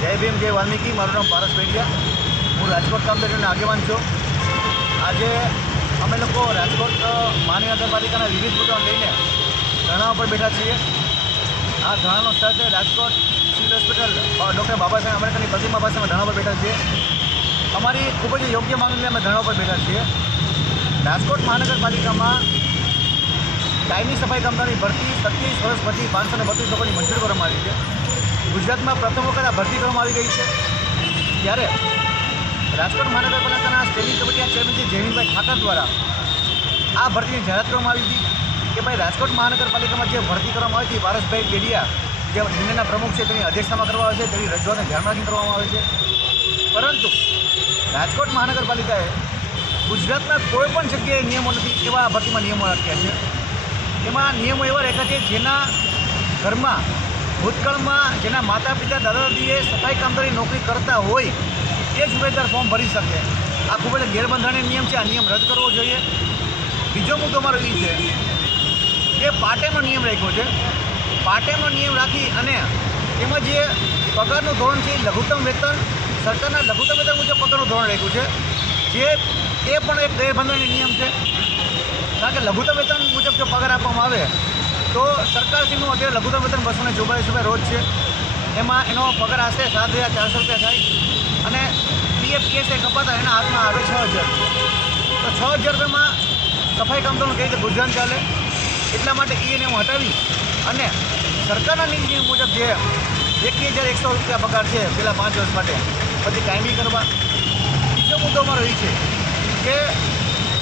જય ભીમ, જય વાલ્મીકી. મારું નામ પારસ ભેડિયા હું રાજકોટ કામદારીના આગેવાન છું. આજે અમે લોકો રાજકોટ મહાનગરપાલિકાના વિવિધ મુદ્દાઓ લઈને ધરણા ઉપર બેઠા છીએ. આ ધરણાનો સ્થળ છે Rajkot civil hospital doctor Baba Saheb આંબેડકરની પ્રતિમા પાસે અમે ધરણા પર બેઠા છીએ. અમારી ખૂબ જ યોગ્ય માંગણી અમે ધરણા પર બેઠા છીએ. રાજકોટ મહાનગરપાલિકામાં કાયમી સફાઈ કામદારની ભરતી સત્યાવીસ વર્ષ પછી પાંચસો ને બત્રીસ લોકોની મંજૂર કરવામાં આવી છે. ગુજરાતમાં પ્રથમ વખત આ ભરતી કરવામાં આવી ગઈ છે. ત્યારે રાજકોટ મહાનગરપાલિકાના સ્ટેન્ડિંગ કમિટીના ચેરમેન જયવીનભાઈ ઠાકર દ્વારા આ ભરતીની જાહેરાત કરવામાં આવી હતી કે ભાઈ રાજકોટ મહાનગરપાલિકામાં જે ભરતી કરવામાં આવી હતી પારસભાઈ પેડિયા જે યુનિયનના પ્રમુખ છે, તેની અધ્યક્ષતામાં કરવામાં આવે છે, તેની રજૂઆતને ધ્યાનમાં રાખીને કરવામાં આવે છે. પરંતુ રાજકોટ મહાનગરપાલિકાએ ગુજરાતના કોઈ પણ જગ્યાએ નિયમો નથી, એવા આ ભરતીમાં નિયમો રાખ્યા છે. એમાં નિયમો એવા રાખ્યા છે જેના ઘરમાં ભૂતકાળમાં જેના માતા પિતા દાદા દાદીએ સફાઈ કામદારી નોકરી કરતા હોય, એ જ ઉમેદવાર ફોર્મ ભરી શકે. આ ખૂબ જ ગેરબંધારણીય નિયમ છે. આ નિયમ રદ કરવો જોઈએ. બીજો મુદ્દો મારો એ છે કે પાટેનો નિયમ રાખ્યો છે. પાટેનો નિયમ રાખી અને એમાં જે પગારનું ધોરણ છે લઘુત્તમ વેતન, સરકારના લઘુત્તમ વેતન મુજબ પગારનું ધોરણ રાખ્યું છે. જે, એ પણ એક ગેરબંધારણીય નિયમ છે. કારણ કે લઘુત્તમ વેતન મુજબ જો પગાર આપવામાં આવે તો સરકારશ્રીનું અત્યારે લઘુત્તમ વેતન બસો ને ચોબાલીસ રૂપિયા રોજ છે. એમાં એનો પગાર આશરે સાત હજાર ચારસો રૂપિયા થાય અને પીએફ પીએસએ કપાતા એના હાથમાં આવે છ હજાર. તો છ હજાર રૂપિયામાં સફાઈ કામદારનું કઈ રીતે ગુજરાન ચાલે. એટલા માટે એ હું હટાવી અને સરકારના નિયમ મુજબ જે એકવીસ હજાર એકસો રૂપિયા પગાર છે પેલા પાંચ વર્ષ માટે. પછી કાયમી કરવા. બીજો મુદ્દો મારો એ છે કે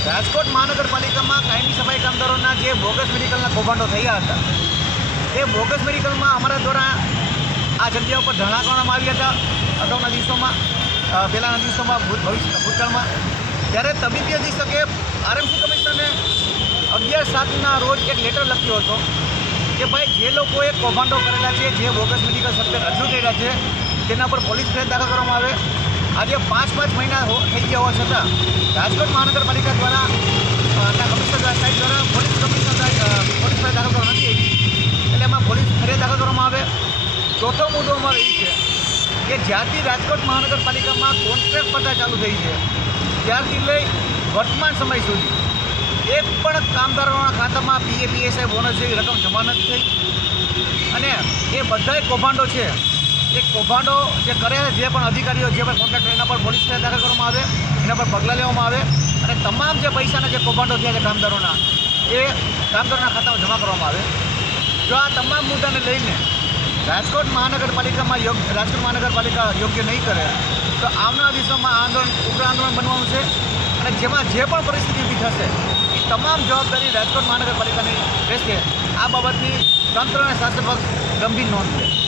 રાજકોટ મહાનગરપાલિકામાં કાયમી સફાઈ કામદારોના જે બોગસ મેડિકલના કૌભાંડો થયા હતા એ બોગસ મેડિકલમાં અમારા દ્વારા આ જગ્યા ઉપર ધરણા કરવામાં આવ્યા હતા. અગાઉના દિવસોમાં પહેલાંના દિવસોમાં ભવિષ્ય ભૂતકાળમાં. ત્યારે તબીબી અધિક્ષકે આરએમસી કમિશનરને અગિયાર સાતના રોજ એક લેટર લખ્યો હતો કે ભાઈ, જે લોકોએ કૌભાંડો કરેલા છે, જે બોગસ મેડિકલ સર્ટિફિકેટ રજૂ કર્યા છે, તેના પર પોલીસ ફરિયાદ દાખલ કરવામાં આવે. આજે પાંચ પાંચ મહિના થઈ ગયા હોવા છતાં રાજકોટ મહાનગરપાલિકા દ્વારા કમિશનર સાહેબ દ્વારા પોલીસ કમિશનર પોલીસ ફરિયાદ દાખલ કરવામાં નથી આવી એટલે એમાં પોલીસ ફરિયાદ દાખલ કરવામાં આવે. ચોથો મુદ્દો અમારો એ છે કે જ્યારથી રાજકોટ મહાનગરપાલિકામાં કોન્ટ્રાક્ટ પડતા ચાલુ થઈ છે, ત્યારથી લઈ વર્તમાન સમય સુધી એક પણ કામદારોના ખાતામાં પીએ પીએસઆઈ બોનસ જેવી રકમ જમા નથી થઈ. અને એ બધાય કૌભાંડો છે. એ કૌભાંડો જે કરે જે પણ અધિકારીઓ જે પણ કોન્ટ્રાક્ટર એના પર પોલીસ ફરિયાદ દાખલ કરવામાં આવે, એના પર પગલાં લેવામાં આવે અને તમામ જે પૈસાના જે કૌભાંડો થયા છે કામદારોના, એ કામદારોના ખાતામાં જમા કરવામાં આવે. જો આ તમામ મુદ્દાને લઈને રાજકોટ મહાનગરપાલિકામાં યોગ્ય રાજકોટ મહાનગરપાલિકા યોગ્ય નહીં કરે, તો આવનારા દિવસોમાં આંદોલન, ઉગ્ર આંદોલન બનવાનું છે અને જેમાં જે પણ પરિસ્થિતિ ઊભી થશે, એ તમામ જવાબદારી રાજકોટ મહાનગરપાલિકાની રહેશે. આ બાબતની તંત્ર અને શાસન પક્ષ ગંભીર નોંધ લે.